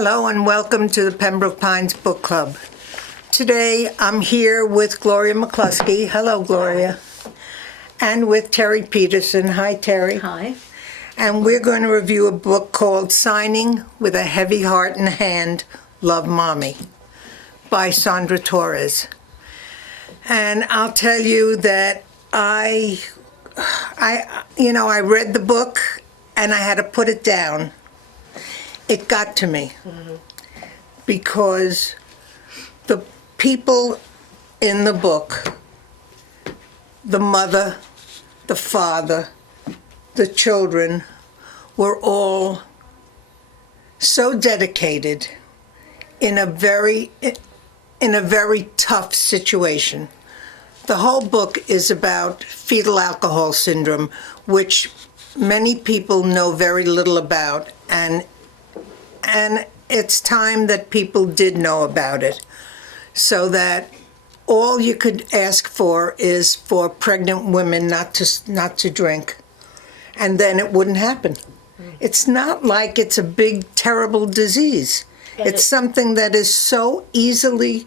Hello and welcome to the Pembroke Pines Book Club. Today I'm here with Gloria McCluskey. Hello, Gloria. And with Terry Peterson. Hi, Terry. Hi. And we're going to review a book called Signing with a Heavy Heart and Hand, Love Mommy by Sondra Torres. And I'll tell you that I read the book and I had to put it down. It got to me because the people in the book, the mother, the father, the children, were all so dedicated in a very tough situation. The whole book is about fetal alcohol syndrome, which many people know very little about, and it's time that people did know about it, so that all you could ask for is for pregnant women not to drink, and then it wouldn't happen. It's not like it's a big, terrible disease. It's something that is so easily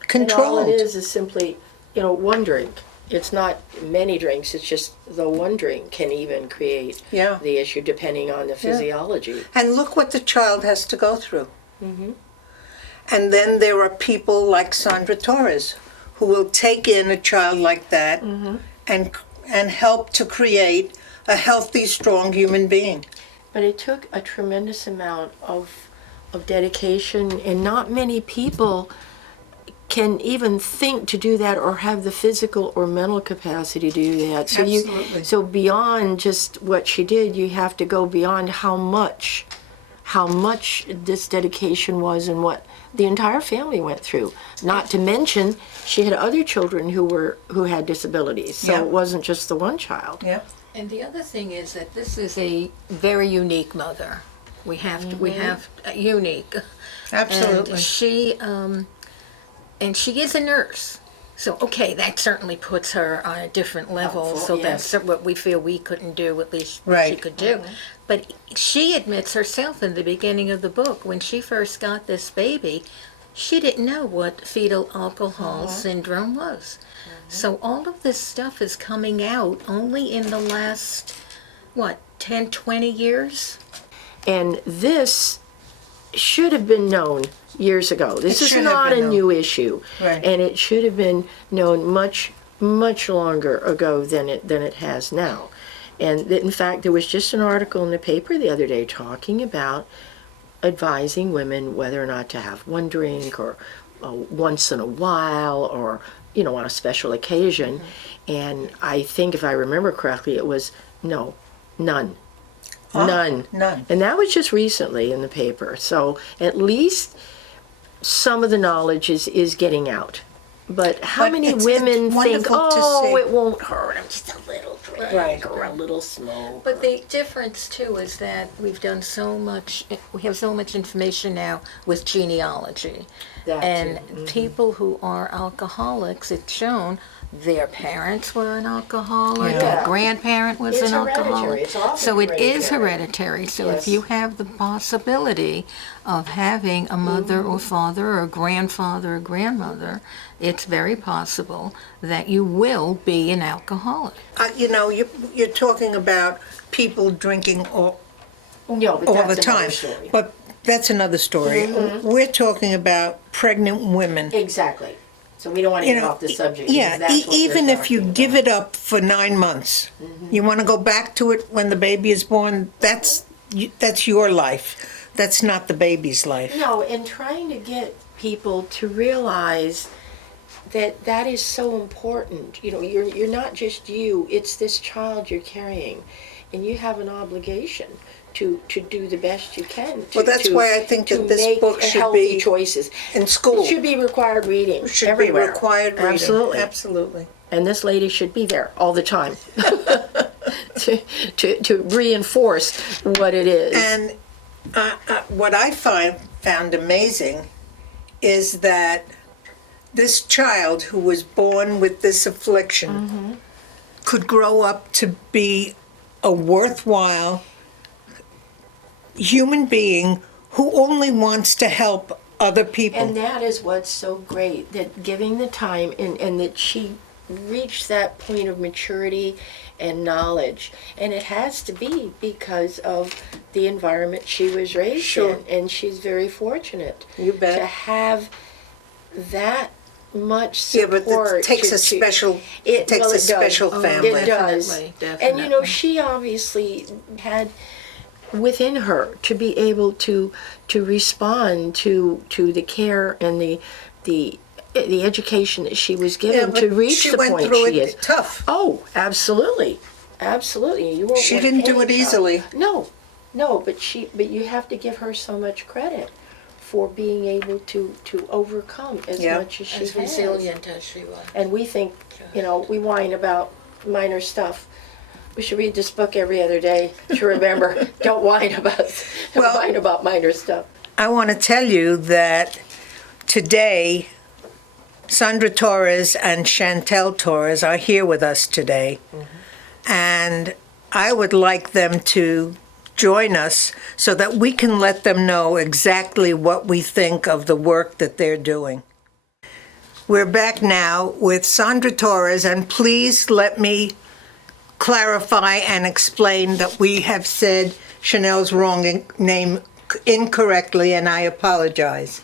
controlled. And all it is simply, one drink. It's not many drinks, it's just the one drink can even create the issue depending on the physiology. And look what the child has to go through. And then there are people like Sondra Torres who will take in a child like that and help to create a healthy, strong human being. But it took a tremendous amount of dedication, and not many people can even think to do that or have the physical or mental capacity to do that. So Absolutely. So beyond just what she did, you have to go beyond how much this dedication was and what the entire family went through. Not to mention, she had other children who had disabilities, so it wasn't just the one child. Yeah. And the other thing is that this is a very unique mother. We have unique. Absolutely. And she is a nurse. So, okay, that certainly puts her on a different level. So that's what we feel we couldn't do, at least she could do. But she admits herself in the beginning of the book, when she first got this baby, she didn't know what fetal alcohol syndrome was. So all of this stuff is coming out only in the last, 10, 20 years? And this should have been known years ago. This is not a new issue, and it should have been known much, much longer ago than it has now. And in fact, there was just an article in the paper the other day talking about advising women whether or not to have one drink or once in a while or on a special occasion. And I think, if I remember correctly, it was none. None. And that was just recently in the paper. So at least some of the knowledge is getting out. But how many women think, it won't hurt, I'm just a little drink or a little smoke. But the difference, too, is that we have so much information now with genealogy. People who are alcoholics, it's shown, their parents were an alcoholic, their grandparent was an alcoholic. So it is hereditary. So if you have the possibility of having a mother or father or grandfather or grandmother, it's very possible that you will be an alcoholic. You're talking about people drinking all the time, but that's another story. We're talking about pregnant women. Exactly. So we don't want to get off the subject. Yeah, even if you give it up for 9 months, you want to go back to it when the baby is born, that's your life. That's not the baby's life. No, and trying to get people to realize that is so important. You're not just you, it's this child you're carrying, and you have an obligation to do the best you can. That's why I think that this book should be choices in school. It should be required reading. Should everywhere. be required reading. Absolutely. And this lady should be there all the time to reinforce what it is. And what I found amazing is that this child who was born with this affliction could grow up to be a worthwhile human being who only wants to help other people. And that is what's so great, that giving the time and that she reached that point of maturity and knowledge. And it has to be because of the environment she was raised Sure. in. And she's very fortunate You bet. to have that much Yeah, support. but it takes to- a special, it takes well, a it does. special family. It does. Definitely, And you know, definitely. she obviously had within her to be able to respond to the care and the education that she was given but to reach she the went point through she it is. tough. Oh, absolutely, absolutely. You won't She want didn't do any it child- easily. No, but you have to give her so much credit for being able to overcome as Yeah. much as she As has. resilient as she was. And we think, you know, we whine about minor stuff. We should read this book every other day to remember. Don't whine about minor stuff. I want to tell you that today, Sondra Torres and Chantel Torres are here with us today. And I would like them to join us so that we can let them know exactly what we think of the work that they're doing. We're back now with Sondra Torres, and please let me clarify and explain that we have said Chanel's name incorrectly, and I apologize.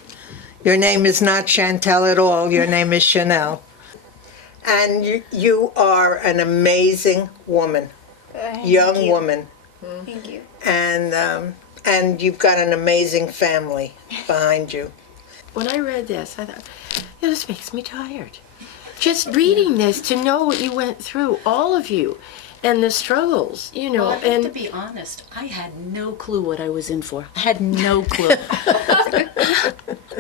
Your name is not Chantel at all. Your name is Chanel. And you are an amazing woman, young woman. Thank you. And you've got an amazing family behind you. When I read this, I thought, yeah, this makes me tired. Just reading this, to know what you went through, all of you, and the struggles, you know, Well, I have and to be honest, I had no clue what I was in for. I had no clue.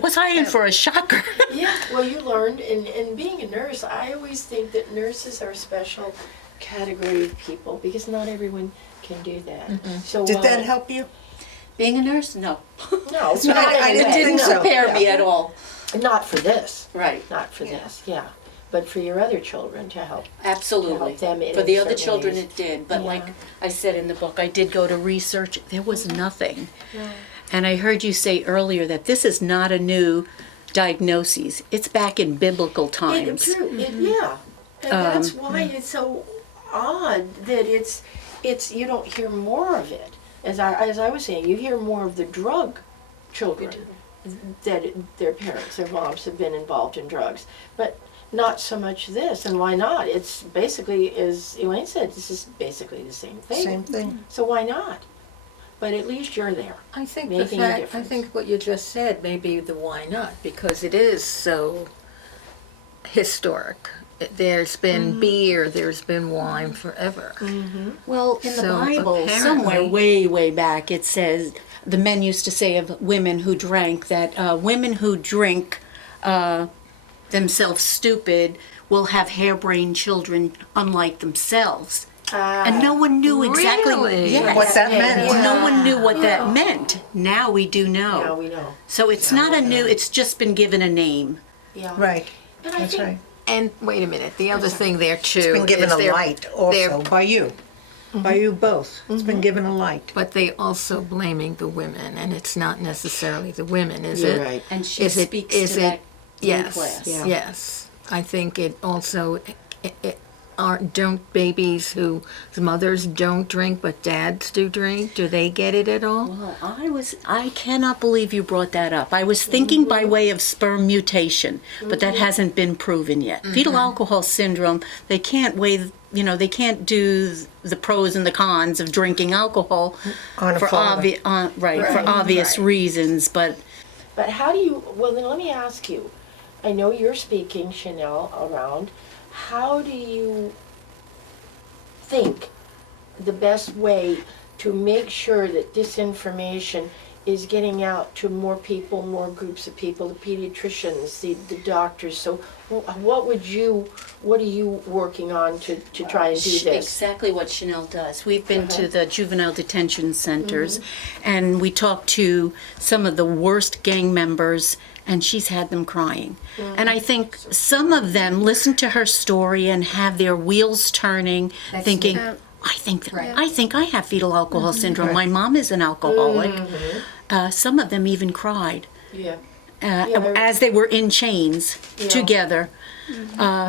Was I in for a shocker? yeah, well, you learned, and being a nurse, I always think that nurses are a special category of people because not everyone can do that. So Did while- that help you? Being a nurse? No. No, No, I didn't It didn't think so. prepare me at all. Not for this. Right. Not for this. Yeah, but for your other children to help. Absolutely. To help them in For the other certain children, ways. it did. But Yeah. like I said in the book, I did go to research. There was nothing. And I heard you say earlier that this is not a new diagnosis. It's back in biblical times. Yeah, and that's why it's so odd that it's you don't hear more of it. As I was saying, you hear more of the drug children that their parents, their moms have been involved in drugs, but not so much this. And why not? It's basically, as Elaine said, this is basically the same thing. Same thing. So why not? But at least you're there. I think the Making a fact, I difference. think what you just said may be the why not, because it is so historic. There's been beer, there's been wine forever. Well, in the So Bible, somewhere apparently- way, way back, it says the men used to say of women who drank that women who drink themselves stupid will have harebrained children unlike themselves. And no one knew exactly Really? yes. What that meant. No one knew what that meant. Now we do know. Now we know. So it's not a new, it's just been given a name. Yeah. Right. And I That's think right. And wait a minute, the other thing there too. It's been given is a they're- light also they're- by you. By you both. It's been given a light. But they also blaming the women, and it's not necessarily the women, is You're it? right. And she Is it- speaks is to it- that Yes, class. Yeah. yes. I think it also, don't babies whose mothers don't drink but dads do drink, do they get it at all? Well, I cannot believe you brought that up. I was thinking by way of sperm mutation, but that hasn't been proven yet. Fetal alcohol syndrome, they can't weigh, they can't do the pros and the cons of drinking alcohol On a for father. for obvious reasons, but But how do you, well then let me ask you, I know you're speaking, Chanel, around, how do you think the best way to make sure that this information is getting out to more people, more groups of people, the pediatricians, the doctors? So what are you working on to try and do this? exactly what Chanel does. We've been to the juvenile detention centers, and we talked to some of the worst gang members, and she's had them crying. And I think some of them listen to her story and have their wheels turning, thinking, I think I have fetal alcohol syndrome. My mom is an alcoholic. some of them even cried Yeah. as they were in chains Yeah. together.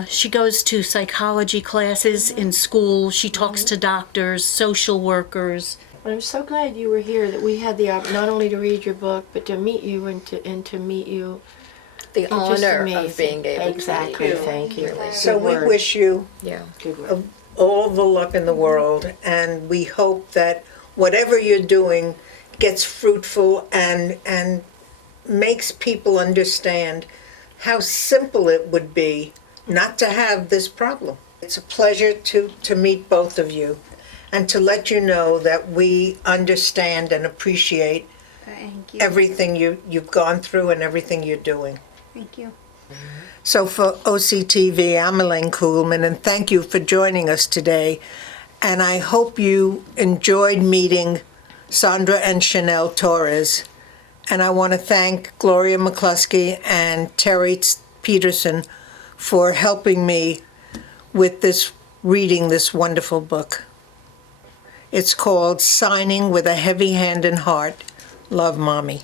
She goes to psychology classes in school. She talks to doctors, social workers. I'm so glad you were here, that we had the not only to read your book, but to meet you and to meet you. The It's just honor amazing. of being able Exactly, to. thank you. So Good we word. wish you Yeah. Good word. all the luck in the world, and we hope that whatever you're doing gets fruitful and makes people understand how simple it would be not to have this problem. It's a pleasure to meet both of you and to let you know that we understand and appreciate Thank you. everything you've gone through and everything you're doing. Thank you. So for OCTV, I'm Elaine Kuhlman, and thank you for joining us today. And I hope you enjoyed meeting Sondra and Chanel Torres. And I want to thank Gloria McCluskey and Terry Peterson for helping me with this, reading this wonderful book. It's called Signing with a Heavy Hand and Heart. Love, Mommy.